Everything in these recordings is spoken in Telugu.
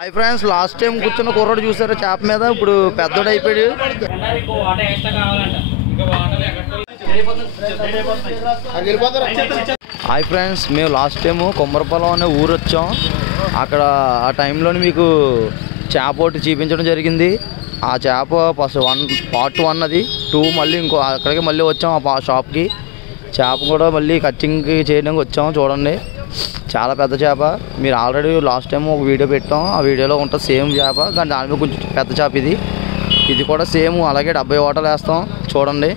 హాయ్ ఫ్రెండ్స్, లాస్ట్ టైం కూర్చున్న కుర్రోడు చూసారా చేప మీద, ఇప్పుడు పెద్దోడు అయిపోయాడు. హాయ్ ఫ్రెండ్స్, మేము లాస్ట్ టైము కొమ్మరపాలెం అనే ఊరు వచ్చాం. అక్కడ ఆ టైంలోని మీకు చేప ఒకటి చూపించడం జరిగింది. ఆ చేప ఫస్ట్ పార్ట్ 1 అది 2 మళ్ళీ ఇంకో అక్కడికి మళ్ళీ వచ్చాం ఆ షాప్కి. చేప కూడా మళ్ళీ కటింగ్ చేయడానికి వచ్చాము. చూడండి, చాలా పెద్ద చేప. మీరు ఆల్రెడీ లాస్ట్ టైం ఒక వీడియో పెట్టాం, ఆ వీడియోలో ఉంటుంది సేమ్ చేప, కానీ దాని మీద కొంచెం పెద్ద చేప. ఇది కూడా సేమ్ అలాగే 70 ఓటలు వేస్తాం. చూడండి,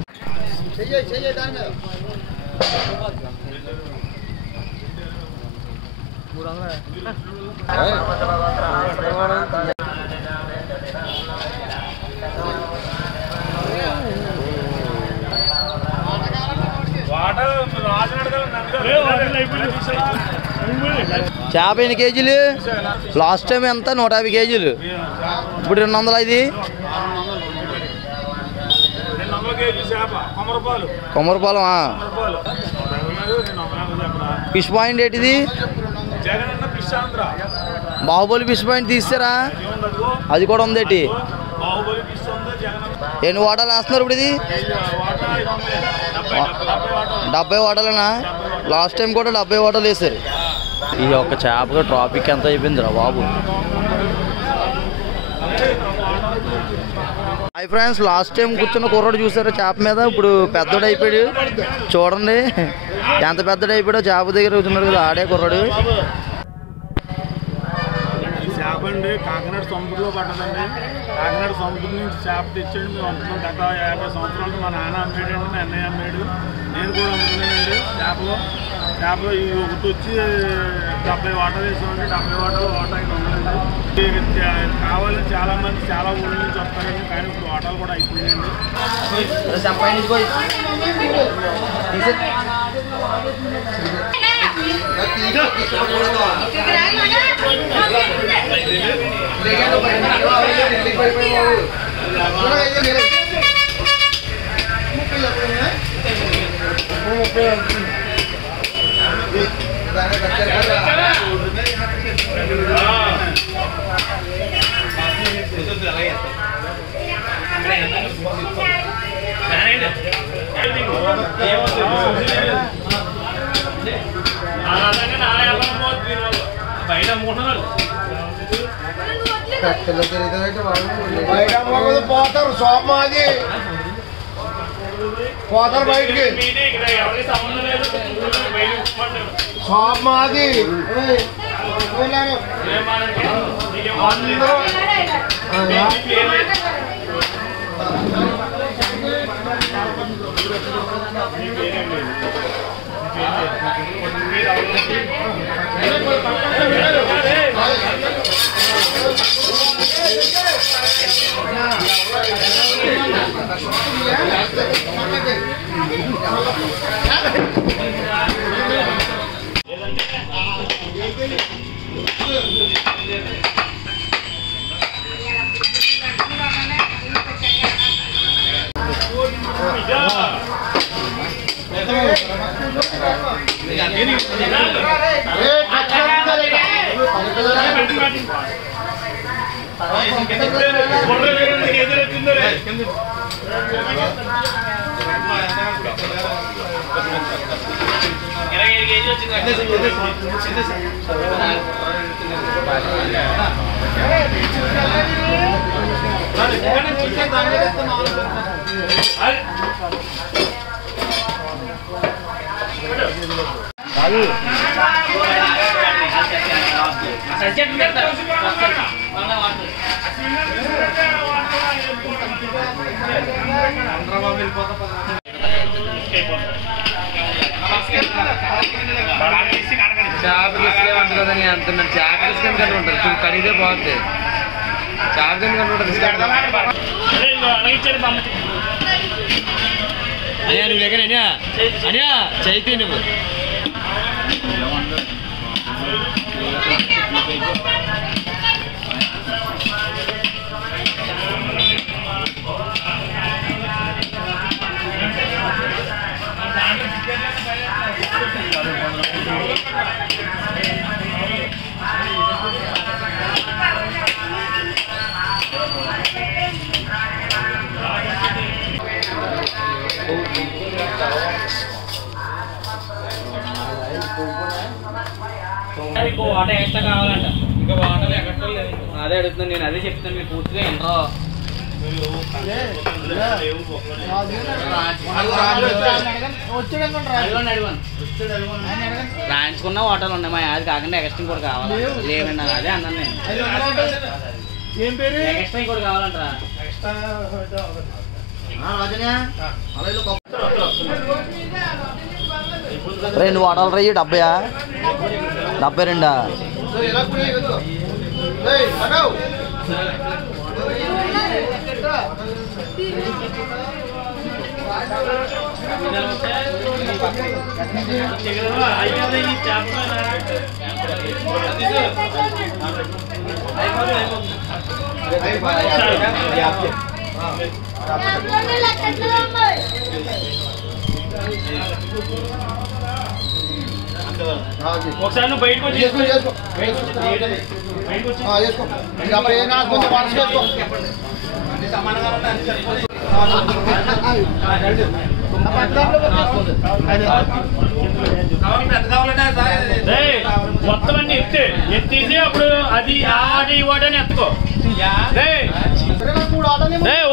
చేప ఎన్ని కేజీలు? లాస్ట్ టైం ఎంత? 150 కేజీలు. ఇప్పుడు 200. ఇది కొమ్మరపాలెం. ఫిష్ పాయింట్ ఏంటిది? బాహుబలి ఫిష్ పాయింట్ తీస్తారా? అది కూడా ఉందేటి? ఎన్ని ఓటాలు వేస్తున్నారు ఇప్పుడు? ఇది 70 ఓటాలేనా? లాస్ట్ టైం కూడా 70 ఓటాలు వేసారు. ఈ యొక్క చేపగా ట్రాఫిక్ ఎంత అయిపోయిందిరా బాబు. హాయ్ ఫ్రెండ్స్, లాస్ట్ టైం కూర్చున్న కుర్రోడు చూసారా చేప మీద, ఇప్పుడు పెద్దోడు అయిపోయాడు. చూడండి ఎంత పెద్దోడు అయిపోయాడో. చేప దగ్గర కూర్చున్నారు కదా, ఆడే కుర్రోడు. చేప అండి కాకినాడ సముద్రంలో పడ్డదండి. కాకినాడ సముద్రం నుంచి చేప తెచ్చాడు. మేము అమ్ముతున్నాం. గత 50 సంవత్సరాలు మా నాన్న అమ్మాడండి, మా అన్నయ్య అమ్మాడు, నేను కూడా అమ్ముతున్నానండి. చేపలో ఈ ఒకటి వచ్చి 70 ఓటాలు వేసామండి. 70 ఓటాలు ఓటాకి ఉందండి. కావాలని చాలా మంది చాలా ఊళ్ళ నుంచి వస్తారండి, కానీ ఇప్పుడు ఓటాలు కూడా అయిపోయాయండి. పోతారు షాప్ మాది, పోతారు బయటికి. షాప్ మాది అందరూ చేప తీసుకెళ్ళి అంటున్నాను. చేప తీసుకెళ్ళి కంటే ఉంటుంది, ఖరీదే బాగుంది. చేప కంటే ఉంటుంది. అయ్యా నువ్వు దగ్గర అనియా చైతీ నువ్వు ఇంకో వాటర్ ఎక్స్ట్రా కావాలంట. ఇంకా వాటర్ ఎక్కడ లేదు. అదే అడుగుతున్నాను నేను, అదే చెప్తాను మీరు పూర్తిగా ఎంట్రో రాయించుకున్న వాటర్లు ఉన్నాయి. మా అది కాకుండా ఎక్స్ట్రా కూడా కావాలి. లేవండి అదే అన్నాను నేను. ఎక్స్ట్రా కూడా కావాలంటారా? 2 వాటాలు రయ్యి 70 72 ఒకసారి నువ్వు బయటకు వచ్చి మొత్తం అన్ని ఎత్తేసి అప్పుడు అది ఆడి వాడని ఎత్తుకో.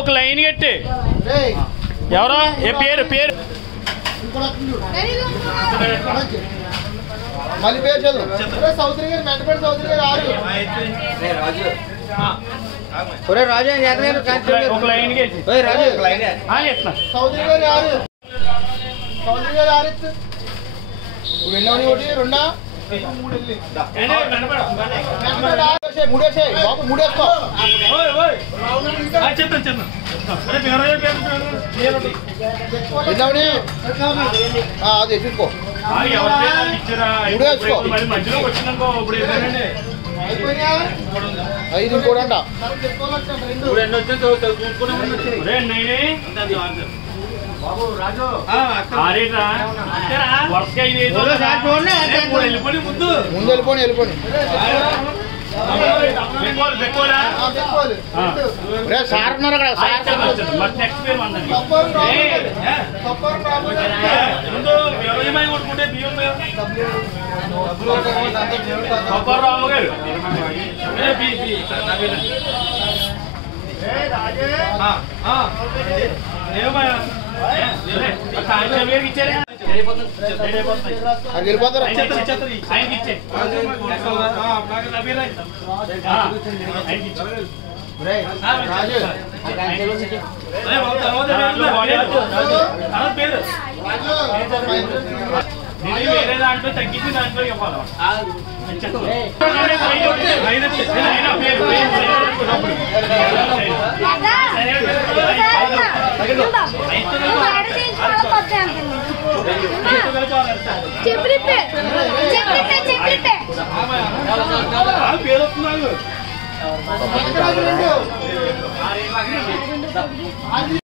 ఒక లైన్ కట్టి ఎవరా ఏ పేరు పేరు మళ్ళీ పేరు చదువు. చౌదరి గారు మెంటపేట చౌదరి గారు ఆరు. రాజు ఒక లైన్ చౌదరి గారు ఆరు. చౌదరి గారు ఆరు ఎత్తు. వెళ్ళవని ఒకటి రెండా మూడేసాయి బాబు మూడేసుకో. వెళ్ళవని అది ఎత్తుకో. మూడేసుకో. ఐదు ఇంకోటి అంట. ముందు వెళ్ళిపోయి వెళ్ళిపోయి సార్ ఉన్నారు అక్కడ. రావు గారు వెళ్ళిపోతారు. వేరే దాంట్లో తగ్గించి దాంట్లో ఇవ్వాలి. అది